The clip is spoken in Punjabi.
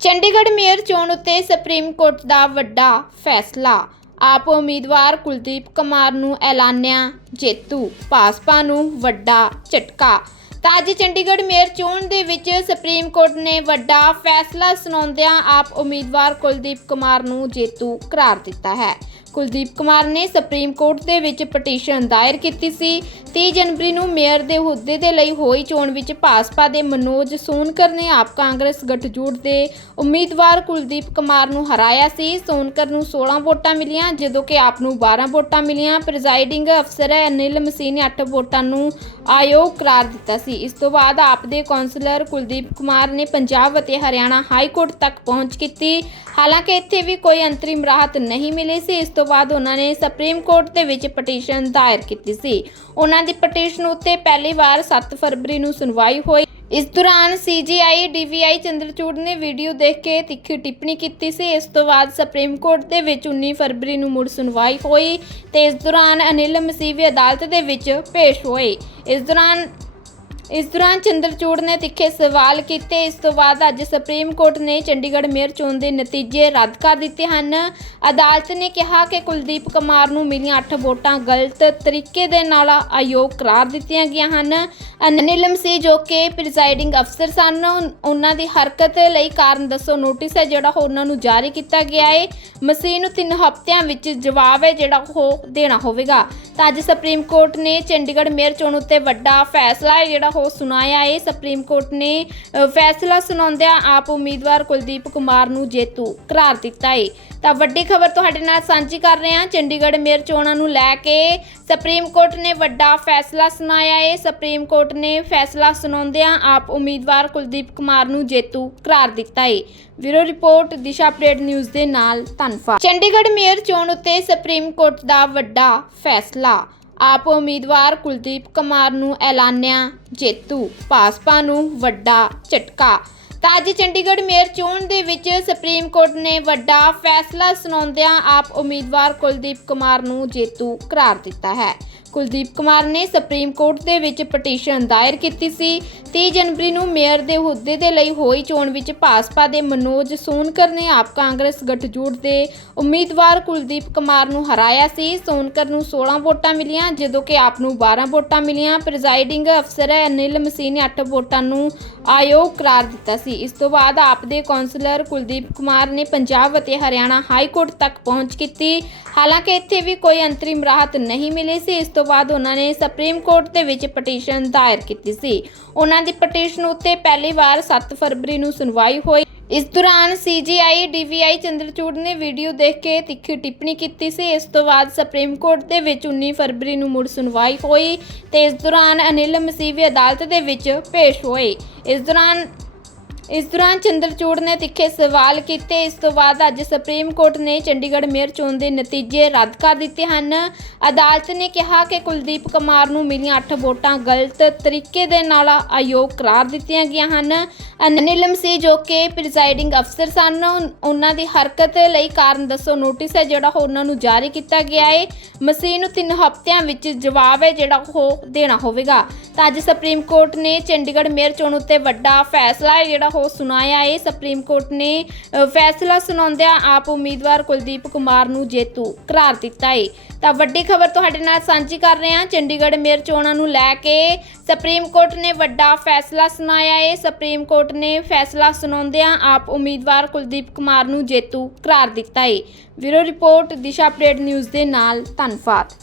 ਚੰਡੀਗੜ੍ਹ ਮੇਅਰ ਚੋਣ ਉੱਤੇ ਸੁਪਰੀਮ ਕੋਰਟ ਦਾ ਵੱਡਾ ਫੈਸਲਾ। ਆਪ ਉਮੀਦਵਾਰ ਕੁਲਦੀਪ ਕੁਮਾਰ ਨੂੰ ਐਲਾਨਿਆ ਜੇਤੂ। ਭਾਜਪਾ ਨੂੰ ਵੱਡਾ ਝਟਕਾ। ਤਾਂ ਅੱਜ ਚੰਡੀਗੜ੍ਹ ਮੇਅਰ ਚੋਣ ਦੇ ਵਿੱਚ ਸੁਪਰੀਮ ਕੋਰਟ ਨੇ ਵੱਡਾ ਫੈਸਲਾ ਸੁਣਾਉਂਦਿਆਂ ਆਪ ਉਮੀਦਵਾਰ ਕੁਲਦੀਪ ਕੁਮਾਰ ਨੂੰ ਜੇਤੂ ਕਰਾਰ ਦਿੱਤਾ ਹੈ। ਕੁਲਦੀਪ ਕੁਮਾਰ ਨੇ ਸੁਪਰੀਮ ਕੋਰਟ ਦੇ ਵਿੱਚ ਪਟੀਸ਼ਨ ਦਾਇਰ ਕੀਤੀ ਸੀ। 30 ਜਨਵਰੀ ਨੂੰ ਮੇਅਰ ਦੇ ਅਹੁਦੇ ਦੇ ਲਈ ਹੋਈ ਚੋਣ ਵਿੱਚ ਭਾਜਪਾ ਦੇ ਮਨੋਜ ਸੋਨਕਰ ਨੇ ਆਪ ਕਾਂਗਰਸ ਗੱਠਜੋੜ ਦੇ ਉਮੀਦਵਾਰ ਕੁਲਦੀਪ ਕੁਮਾਰ ਨੂੰ ਹਰਾਇਆ ਸੀ। ਸੋਨਕਰ ਨੂੰ 16 ਵੋਟਾਂ ਮਿਲੀਆਂ, ਜਦੋਂ ਕਿ ਆਪ ਨੂੰ 12 ਵੋਟਾਂ ਮਿਲੀਆਂ। ਪ੍ਰੈਜ਼ਾਈਡਿੰਗ ਅਫਸਰ ਅਨਿਲ ਮਸੀਹ ਨੇ 8 ਵੋਟਾਂ ਨੂੰ ਆਯੋਗ ਕਰਾਰ ਦਿੱਤਾ ਸੀ। ਇਸ ਤੋਂ ਬਾਅਦ ਆਪ ਦੇ ਕੌਂਸਲਰ ਕੁਲਦੀਪ ਕੁਮਾਰ ਨੇ ਪੰਜਾਬ ਅਤੇ ਹਰਿਆਣਾ ਹਾਈ ਕੋਰਟ ਤੱਕ ਪਹੁੰਚ ਕੀਤੀ। ਹਾਲਾਂਕਿ ਇੱਥੇ ਵੀ ਕੋਈ ਅੰਤਰਿਮ ਰਾਹਤ ਨਹੀਂ ਮਿਲੀ ਸੀ। ਇਸ ਤੋਂ ਬਾਅਦ ਉਹਨਾਂ ਨੇ ਸੁਪਰੀਮ ਕੋਰਟ ਦੇ ਵਿੱਚ ਪਟੀਸ਼ਨ ਦਾਇਰ ਕੀਤੀ ਸੀ। ਉਹਨਾਂ ਦੀ ਪਟੀਸ਼ਨ ਉੱਤੇ ਪਹਿਲੀ ਵਾਰ 7 ਫਰਵਰੀ ਨੂੰ ਸੁਣਵਾਈ ਹੋਈ। ਇਸ ਦੌਰਾਨ ਸੀਜੀਆਈ ਡੀਵੀਆਈ ਚੰਦਰਚੂੜ ਨੇ ਵੀਡੀਓ ਦੇਖ ਕੇ ਤਿੱਖੀ ਟਿੱਪਣੀ ਕੀਤੀ ਸੀ। ਇਸ ਤੋਂ ਬਾਅਦ ਸੁਪਰੀਮ ਕੋਰਟ ਦੇ ਵਿੱਚ 19 ਫਰਵਰੀ ਨੂੰ ਮੁੜ ਸੁਣਵਾਈ ਹੋਈ ਤੇ ਇਸ ਦੌਰਾਨ ਅਨਿਲ ਮਸੀਹ ਅਦਾਲਤ ਦੇ ਵਿੱਚ ਪੇਸ਼ ਹੋਏ। ਇਸ ਦੌਰਾਨ ਇਸ ਦੌਰਾਨ ਚੰਦਰਚੂੜ ਨੇ ਤਿੱਖੇ ਸਵਾਲ ਕੀਤੇ। ਇਸ ਤੋਂ ਬਾਅਦ ਅੱਜ ਸੁਪਰੀਮ ਕੋਰਟ ਨੇ ਚੰਡੀਗੜ੍ਹ ਮੇਅਰ ਚੋਣ ਦੇ ਨਤੀਜੇ ਰੱਦ ਕਰ ਦਿੱਤੇ ਹਨ। ਅਦਾਲਤ ਨੇ ਕਿਹਾ ਕਿ ਕੁਲਦੀਪ ਕੁਮਾਰ ਨੂੰ ਮਿਲੀਆਂ 8 ਵੋਟਾਂ ਗਲਤ ਤਰੀਕੇ ਦੇ ਨਾਲ ਅਯੋਗ ਕਰਾਰ ਦਿੱਤੀਆਂ ਗਈਆਂ ਹਨ। ਅਨਿਲ ਮਸੀਹ ਜੋ ਕਿ ਪ੍ਰੀਜ਼ਾਈਡਿੰਗ ਅਫਸਰ ਸਨ। ਉਹਨਾਂ ਦੀ ਹਰਕਤ ਲਈ ਕਾਰਨ ਦੱਸੋ। ਨੋਟਿਸ ਹੈ ਜਿਹੜਾ ਉਹ ਉਹਨਾਂ ਨੂੰ ਜਾਰੀ ਕੀਤਾ ਗਿਆ ਹੈ ਮਸੀਹ ਨੂੰ 3 ਹਫ਼ਤਿਆਂ ਵਿੱਚ ਜਵਾਬ ਹੈ ਜਿਹੜਾ ਉਹ ਦੇਣਾ ਹੋਵੇਗਾ। ਤਾਂ ਅੱਜ ਸੁਪਰੀਮ ਕੋਰਟ ਨੇ ਚੰਡੀਗੜ੍ਹ ਮੇਅਰ ਚੋਣ ਉੱਤੇ ਵੱਡਾ ਫੈਸਲਾ ਹੈ ਜਿਹੜਾ ਉਹ ਸੁਣਾਇਆ ਹੈ ਸੁਪਰੀਮ ਕੋਰਟ ਨੇ ਫੈਸਲਾ ਸੁਣਾਉਂਦਿਆਂ ਆਪ ਉਮੀਦਵਾਰ ਕੁਲਦੀਪ ਕੁਮਾਰ ਨੂੰ ਜੇਤੂ ਕਰਾਰ ਦਿੱਤਾ ਹੈ ਤਾਂ ਵੱਡੀ ਖਬਰ ਤੁਹਾਡੇ ਨਾਲ ਸਾਂਝੀ ਕਰ ਰਹੇ ਹਾਂ। ਚੰਡੀਗੜ੍ਹ ਮੇਅਰ ਚੋਣਾਂ ਨੂੰ ਲੈ ਕੇ ਸੁਪਰੀਮ ਕੋਰਟ ਨੇ ਵੱਡਾ ਫੈਸਲਾ ਸੁਣਾਇਆ ਹੈ ਸੁਪਰੀਮ ਕੋਰਟ ਨੇ ਫੈਸਲਾ ਸੁਣਾਉਂਦਿਆਂ ਆਪ ਉਮੀਦਵਾਰ ਕੁਲਦੀਪ ਕੁਮਾਰ ਨੂੰ ਜੇਤੂ ਕਰਾਰ ਦਿੱਤਾ ਹੈ bureau report, Disha update news ਦੇ ਨਾਲ ਧੰਨਵਾਦ। ਚੰਡੀਗੜ੍ਹ ਮੇਅਰ ਚੋਣ ਉੱਤੇ ਸੁਪਰੀਮ ਕੋਰਟ ਦਾ ਵੱਡਾ ਫੈਸਲਾ। ਆਪ ਉਮੀਦਵਾਰ ਕੁਲਦੀਪ ਕੁਮਾਰ ਨੂੰ ਐਲਾਨਿਆ ਜੇਤੂ। ਭਾਜਪਾ ਨੂੰ ਵੱਡਾ ਝਟਕਾ। ਤਾਂ ਅੱਜ ਚੰਡੀਗੜ੍ਹ ਮੇਅਰ ਚੋਣ ਦੇ ਵਿੱਚ ਸੁਪਰੀਮ ਕੋਰਟ ਨੇ ਵੱਡਾ ਫੈਸਲਾ ਸੁਣਾਉਂਦਿਆਂ ਆਪ ਉਮੀਦਵਾਰ ਕੁਲਦੀਪ ਕੁਮਾਰ ਨੂੰ ਜੇਤੂ ਕਰਾਰ ਦਿੱਤਾ ਹੈ। ਕੁਲਦੀਪ ਕੁਮਾਰ ਨੇ ਸੁਪਰੀਮ ਕੋਰਟ ਦੇ ਵਿੱਚ ਪਟੀਸ਼ਨ ਦਾਇਰ ਕੀਤੀ ਸੀ। 30 ਜਨਵਰੀ ਨੂੰ ਮੇਅਰ ਦੇ ਅਹੁਦੇ ਦੇ ਲਈ ਹੋਈ ਚੋਣ ਵਿੱਚ ਭਾਜਪਾ ਦੇ ਮਨੋਜ ਸੋਨਕਰ ਨੇ ਆਪ ਕਾਂਗਰਸ ਗੱਠਜੋੜ ਦੇ ਉਮੀਦਵਾਰ ਕੁਲਦੀਪ ਕੁਮਾਰ ਨੂੰ ਹਰਾਇਆ ਸੀ। ਸੋਨਕਰ ਨੂੰ 16 ਵੋਟਾਂ ਮਿਲੀਆਂ, ਜਦੋਂ ਕਿ ਆਪ ਨੂੰ 12 ਵੋਟਾਂ ਮਿਲੀਆਂ। ਪ੍ਰੈਜ਼ਾਈਡਿੰਗ ਅਫਸਰ ਅਨਿਲ ਮਸੀਹ ਨੇ 8 ਵੋਟਾਂ ਨੂੰ ਆਯੋਗ ਕਰਾਰ ਦਿੱਤਾ ਸੀ। ਇਸ ਤੋਂ ਬਾਅਦ ਆਪ ਦੇ ਕੌਂਸਲਰ ਕੁਲਦੀਪ ਕੁਮਾਰ ਨੇ ਪੰਜਾਬ ਅਤੇ ਹਰਿਆਣਾ ਹਾਈ ਕੋਰਟ ਤੱਕ ਪਹੁੰਚ ਕੀਤੀ। ਹਾਲਾਂਕਿ ਇੱਥੇ ਵੀ ਕੋਈ ਅੰਤਰਿਮ ਰਾਹਤ ਨਹੀਂ ਮਿਲੀ ਸੀ। ਇਸ ਤੋਂ ਬਾਅਦ ਉਹਨਾਂ ਨੇ ਸੁਪਰੀਮ ਕੋਰਟ ਦੇ ਵਿੱਚ ਪਟੀਸ਼ਨ ਦਾਇਰ ਕੀਤੀ ਸੀ। ਉਹਨਾਂ ਦੀ ਪਟੀਸ਼ਨ ਉੱਤੇ ਪਹਿਲੀ ਵਾਰ 7 ਫਰਵਰੀ ਨੂੰ ਸੁਣਵਾਈ ਹੋਈ। ਇਸ ਦੌਰਾਨ ਸੀਜੀਆਈ ਡੀਵੀਆਈ ਚੰਦਰਚੂੜ ਨੇ ਵੀਡੀਓ ਦੇਖ ਕੇ ਤਿੱਖੀ ਟਿੱਪਣੀ ਕੀਤੀ ਸੀ। ਇਸ ਤੋਂ ਬਾਅਦ ਸੁਪਰੀਮ ਕੋਰਟ ਦੇ ਵਿੱਚ 19 ਫਰਵਰੀ ਨੂੰ ਮੁੜ ਸੁਣਵਾਈ ਹੋਈ ਤੇ ਇਸ ਦੌਰਾਨ ਅਨਿਲ ਮਸੀਹ ਅਦਾਲਤ ਦੇ ਵਿੱਚ ਪੇਸ਼ ਹੋਏ। ਇਸ ਦੌਰਾਨ ਇਸ ਦੌਰਾਨ ਚੰਦਰਚੂੜ ਨੇ ਤਿੱਖੇ ਸਵਾਲ ਕੀਤੇ। ਇਸ ਤੋਂ ਬਾਅਦ ਅੱਜ ਸੁਪਰੀਮ ਕੋਰਟ ਨੇ ਚੰਡੀਗੜ੍ਹ ਮੇਅਰ ਚੋਣ ਦੇ ਨਤੀਜੇ ਰੱਦ ਕਰ ਦਿੱਤੇ ਹਨ। ਅਦਾਲਤ ਨੇ ਕਿਹਾ ਕਿ ਕੁਲਦੀਪ ਕੁਮਾਰ ਨੂੰ ਮਿਲੀਆਂ 8 ਵੋਟਾਂ ਗਲਤ ਤਰੀਕੇ ਦੇ ਨਾਲ ਅਯੋਗ ਕਰਾਰ ਦਿੱਤੀਆਂ ਗਈਆਂ ਹਨ। ਅਨਿਲ ਮਸੀਹ ਜੋ ਕਿ ਪ੍ਰੀਜ਼ਾਈਡਿੰਗ ਅਫਸਰ ਸਨ, ਉਹਨਾਂ ਦੀ ਹਰਕਤ ਲਈ ਕਾਰਨ ਦੱਸੋ। ਨੋਟਿਸ ਹੈ ਜਿਹੜਾ ਉਹਨਾਂ ਨੂੰ ਜਾਰੀ ਕੀਤਾ ਗਿਆ ਹੈ ਮਸੀਹ ਨੂੰ 3 ਹਫ਼ਤਿਆਂ ਵਿੱਚ ਜਵਾਬ ਹੈ ਜਿਹੜਾ ਉਹ ਦੇਣਾ ਹੋਵੇਗਾ। ਤਾਂ ਅੱਜ ਸੁਪਰੀਮ ਕੋਰਟ ਨੇ ਚੰਡੀਗੜ੍ਹ ਮੇਅਰ ਚੋਣ ਉੱਤੇ ਵੱਡਾ ਫੈਸਲਾ ਹੈ, ਜਿਹੜਾ ਉਹ ਸੁਣਾਇਆ ਹੈ। ਸੁਪਰੀਮ ਕੋਰਟ ਨੇ ਫੈਸਲਾ ਸੁਣਾਉਂਦਿਆਂ ਆਪ ਉਮੀਦਵਾਰ ਕੁਲਦੀਪ ਕੁਮਾਰ ਨੂੰ ਜੇਤੂ ਕਰਾਰ ਦਿੱਤਾ ਹੈ। ਤਾਂ ਵੱਡੀ ਖਬਰ ਤੁਹਾਡੇ ਨਾਲ ਸਾਂਝੀ ਕਰ ਰਹੇ ਹਾਂ, ਚੰਡੀਗੜ੍ਹ ਮੇਅਰ ਚੋਣਾਂ ਨੂੰ ਲੈ ਕੇ ਸੁਪਰੀਮ ਕੋਰਟ ਨੇ ਵੱਡਾ ਫੈਸਲਾ ਸੁਣਾਇਆ ਹੈ। ਸੁਪਰੀਮ ਕੋਰਟ ਨੇ ਫੈਸਲਾ ਸੁਣਾਉਂਦਿਆਂ ਆਪ ਉਮੀਦਵਾਰ ਕੁਲਦੀਪ ਕੁਮਾਰ ਨੂੰ ਜੇਤੂ ਕਰਾਰ ਦਿੱਤਾ ਹੈ। Bureau report, Disha update news ਦੇ ਨਾਲ ਧੰਨਵਾਦ।